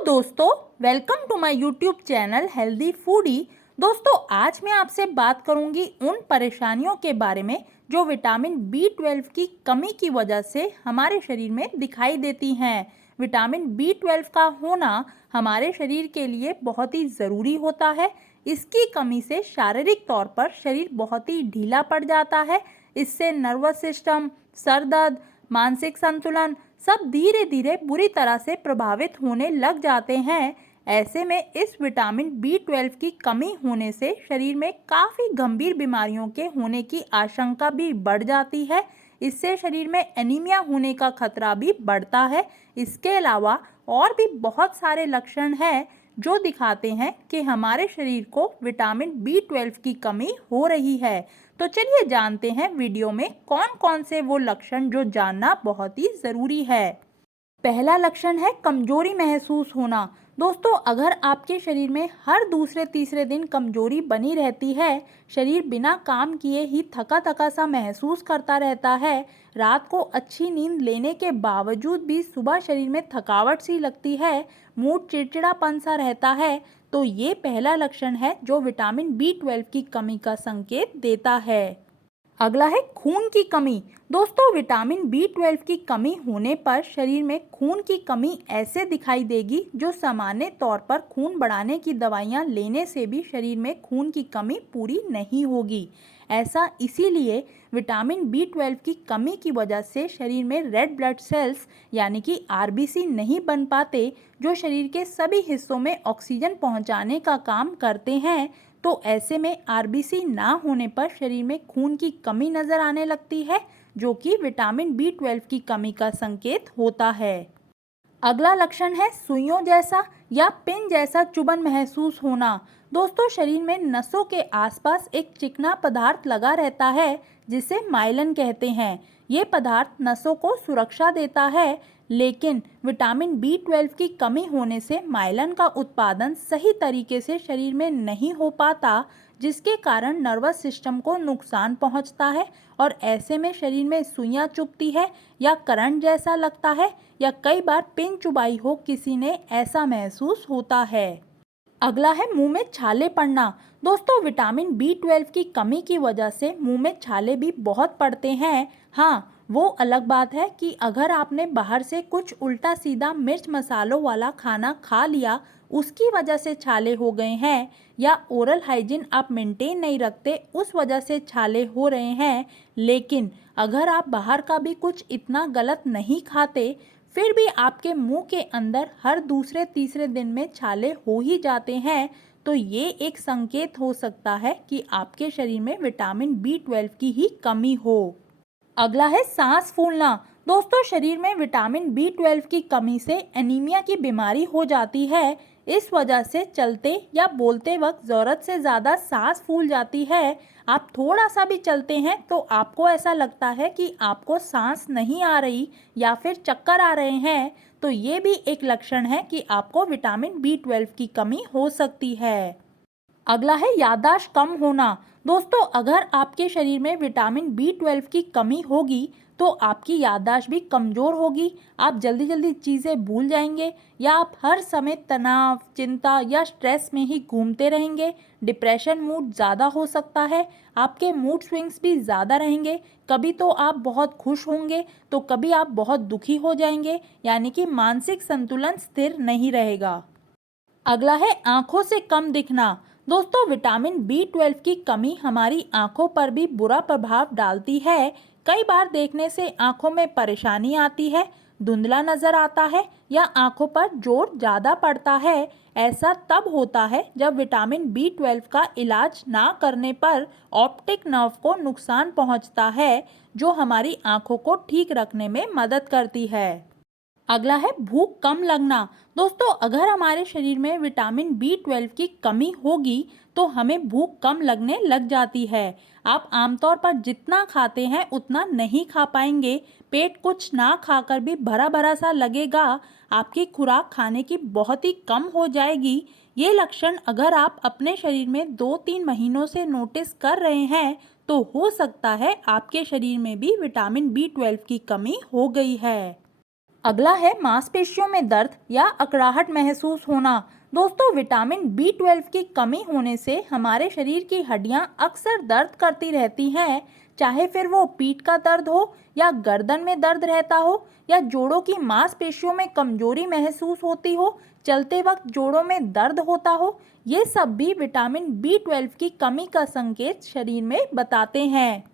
Hello दोस्तों, welcome to my YouTube channel healthy foodie. दोस्तों, आज मैं आपसे बात करूंगी उन परेशानियों के बारे में जो विटामिन B12 की कमी की वजह से हमारे शरीर में दिखाई देती हैं। विटामिन B12 का होना हमारे शरीर के लिए बहुत ही ज़रूरी होता है। इसकी कमी से शारीरिक तौर पर शरीर बहुत ही ढीला पड़ जाता है। इससे नर्वस सिस्टम, सर दर्द, मानसिक संतुलन सब धीरे धीरे बुरी तरह से प्रभावित होने लग जाते हैं। ऐसे में इस विटामिन B12 की कमी होने से शरीर में काफ़ी गंभीर बीमारियों के होने की आशंका भी बढ़ जाती है। इससे शरीर में एनीमिया होने का खतरा भी बढ़ता है। इसके अलावा और भी बहुत सारे लक्षण हैं जो दिखाते हैं कि हमारे शरीर को विटामिन B12 की कमी हो रही है। तो चलिए जानते हैं वीडियो में कौन कौन से वो लक्षण जो जानना बहुत ही ज़रूरी है। पहला लक्षण है कमजोरी महसूस होना। दोस्तों, अगर आपके शरीर में हर दूसरे तीसरे दिन कमजोरी बनी रहती है, शरीर बिना काम किए ही थका थका सा महसूस करता रहता है, रात को अच्छी नींद लेने के बावजूद भी सुबह शरीर में थकावट सी लगती है, मूड चिड़चिड़ापन सा रहता है, तो ये पहला लक्षण है जो विटामिन B12 की कमी का संकेत देता है। अगला है खून की कमी। दोस्तों, विटामिन B12 की कमी होने पर शरीर में खून की कमी ऐसे दिखाई देगी जो सामान्य तौर पर खून बढ़ाने की दवाइयां लेने से भी शरीर में खून की कमी पूरी नहीं होगी। ऐसा इसीलिए विटामिन B12 की कमी की वजह से शरीर में रेड ब्लड सेल्स यानी कि RBC नहीं बन पाते, जो शरीर के सभी हिस्सों में ऑक्सीजन पहुंचाने का काम करते हैं। तो ऐसे में RBC ना होने पर शरीर में खून की कमी नज़र आने लगती है, जो कि विटामिन B12 की कमी का संकेत होता है। अगला लक्षण है सुइयों जैसा या पिन जैसा चुभन महसूस होना। दोस्तों, शरीर में नसों के आसपास एक चिकना पदार्थ लगा रहता है जिसे माइलिन कहते हैं। ये पदार्थ नसों को सुरक्षा देता है, लेकिन विटामिन B12 की कमी होने से माइलिन का उत्पादन सही तरीके से शरीर में नहीं हो पाता, जिसके कारण नर्वस सिस्टम को नुकसान पहुंचता है और ऐसे में शरीर में सुइयां चुभती है या करंट जैसा लगता है या कई बार पिन चुभाई हो किसी ने, ऐसा महसूस होता है। अगला है मुंह में छाले पड़ना। दोस्तों, विटामिन B12 की कमी की वजह से मुंह में छाले भी बहुत पड़ते हैं। हाँ, वो अलग बात है कि अगर आपने बाहर से कुछ उल्टा सीधा मिर्च मसालों वाला खाना खा लिया, उसकी वजह से छाले हो गए हैं, या ओरल हाइजीन आप मेंटेन नहीं रखते उस वजह से छाले हो रहे हैं। लेकिन अगर आप बाहर का भी कुछ इतना गलत नहीं खाते, फिर भी आपके मुंह के अंदर हर दूसरे तीसरे दिन में छाले हो ही जाते हैं, तो ये एक संकेत हो सकता है कि आपके शरीर में विटामिन B12 की ही कमी हो। अगला है सांस फूलना। दोस्तों, शरीर में विटामिन B12 की कमी से एनीमिया की बीमारी हो जाती है। इस वजह से चलते या बोलते वक्त ज़रूरत से ज़्यादा सांस फूल जाती है। आप थोड़ा सा भी चलते हैं तो आपको ऐसा लगता है कि आपको सांस नहीं आ रही या फिर चक्कर आ रहे हैं, तो ये भी एक लक्षण है कि आपको विटामिन B12 की कमी हो सकती है। अगला है याददाश्त कम होना। दोस्तों, अगर आपके शरीर में विटामिन B12 की कमी होगी तो आपकी याददाश्त भी कमज़ोर होगी। आप जल्दी जल्दी चीज़ें भूल जाएंगे या आप हर समय तनाव, चिंता या स्ट्रेस में ही घूमते रहेंगे। डिप्रेशन मूड ज़्यादा हो सकता है। आपके मूड स्विंग्स भी ज़्यादा रहेंगे। कभी तो आप बहुत खुश होंगे तो कभी आप बहुत दुखी हो जाएंगे, यानी कि मानसिक संतुलन स्थिर नहीं रहेगा। अगला है आंखों से कम दिखना। दोस्तों, विटामिन B12 की कमी हमारी आंखों पर भी बुरा प्रभाव डालती है। कई बार देखने से आंखों में परेशानी आती है, धुंधला नजर आता है या आंखों पर जोर ज़्यादा पड़ता है। ऐसा तब होता है जब विटामिन B12 का इलाज ना करने पर ऑप्टिक नर्व को नुकसान पहुंचता है, जो हमारी आंखों को ठीक रखने में मदद करती है। अगला है भूख कम लगना। दोस्तों, अगर हमारे शरीर में विटामिन B12 की कमी होगी तो हमें भूख कम लगने लग जाती है। आप आमतौर पर जितना खाते हैं उतना नहीं खा पाएंगे। पेट कुछ ना खाकर भी भरा भरा सा लगेगा। आपकी खुराक खाने की बहुत ही कम हो जाएगी। ये लक्षण अगर आप अपने शरीर में 2-3 महीनों से नोटिस कर रहे हैं तो हो सकता है आपके शरीर में भी विटामिन B12 की कमी हो गई है। अगला है मांसपेशियों में दर्द या अकड़ाहट महसूस होना। दोस्तों, विटामिन B12 की कमी होने से हमारे शरीर की हड्डियां अक्सर दर्द करती रहती हैं, चाहे फिर वो पीठ का दर्द हो या गर्दन में दर्द रहता हो या जोड़ों की मांसपेशियों में कमजोरी महसूस होती हो, चलते वक्त जोड़ों में दर्द होता हो। ये सब भी विटामिन B12 की कमी का संकेत शरीर में बताते हैं।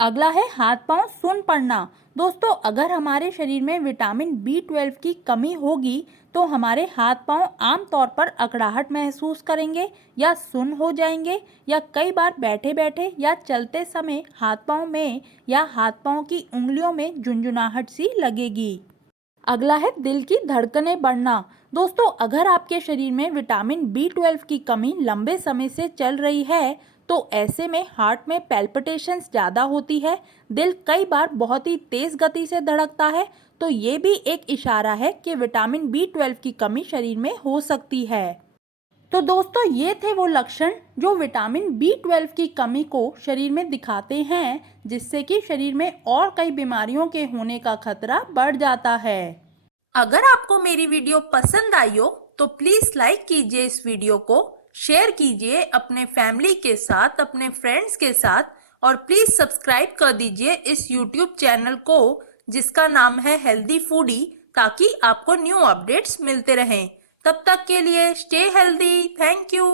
अगला है हाथ पांव सुन्न पड़ना। दोस्तों, अगर हमारे शरीर में विटामिन B12 की कमी होगी तो हमारे हाथ पांव आमतौर पर अकड़ाहट महसूस करेंगे या सुन्न हो जाएंगे, या कई बार बैठे बैठे या चलते समय हाथ पांव में या हाथ पांव की उंगलियों में झुंझुनाहट सी लगेगी। अगला है दिल की धड़कनें बढ़ना। दोस्तों, अगर आपके शरीर में विटामिन B12 की कमी लंबे समय से चल रही है तो ऐसे में हार्ट में पैल्पिटेशंस ज़्यादा होती है, दिल कई बार बहुत ही तेज़ गति से धड़कता है, तो ये भी एक इशारा है कि विटामिन B12 की कमी शरीर में हो सकती है। तो दोस्तों, ये थे वो लक्षण जो विटामिन B12 की कमी को शरीर में दिखाते हैं, जिससे कि शरीर में और कई बीमारियों के होने का खतरा बढ़ जाता है। अगर आपको मेरी वीडियो पसंद आई हो तो प्लीज लाइक कीजिए इस वीडियो को, शेयर कीजिए अपने फैमिली के साथ, अपने फ्रेंड्स के साथ, और प्लीज सब्सक्राइब कर दीजिए इस यूट्यूब चैनल को जिसका नाम है हेल्दी फूडी, ताकि आपको न्यू अपडेट्स मिलते रहें। तब तक के लिए स्टे हेल्दी। Thank you.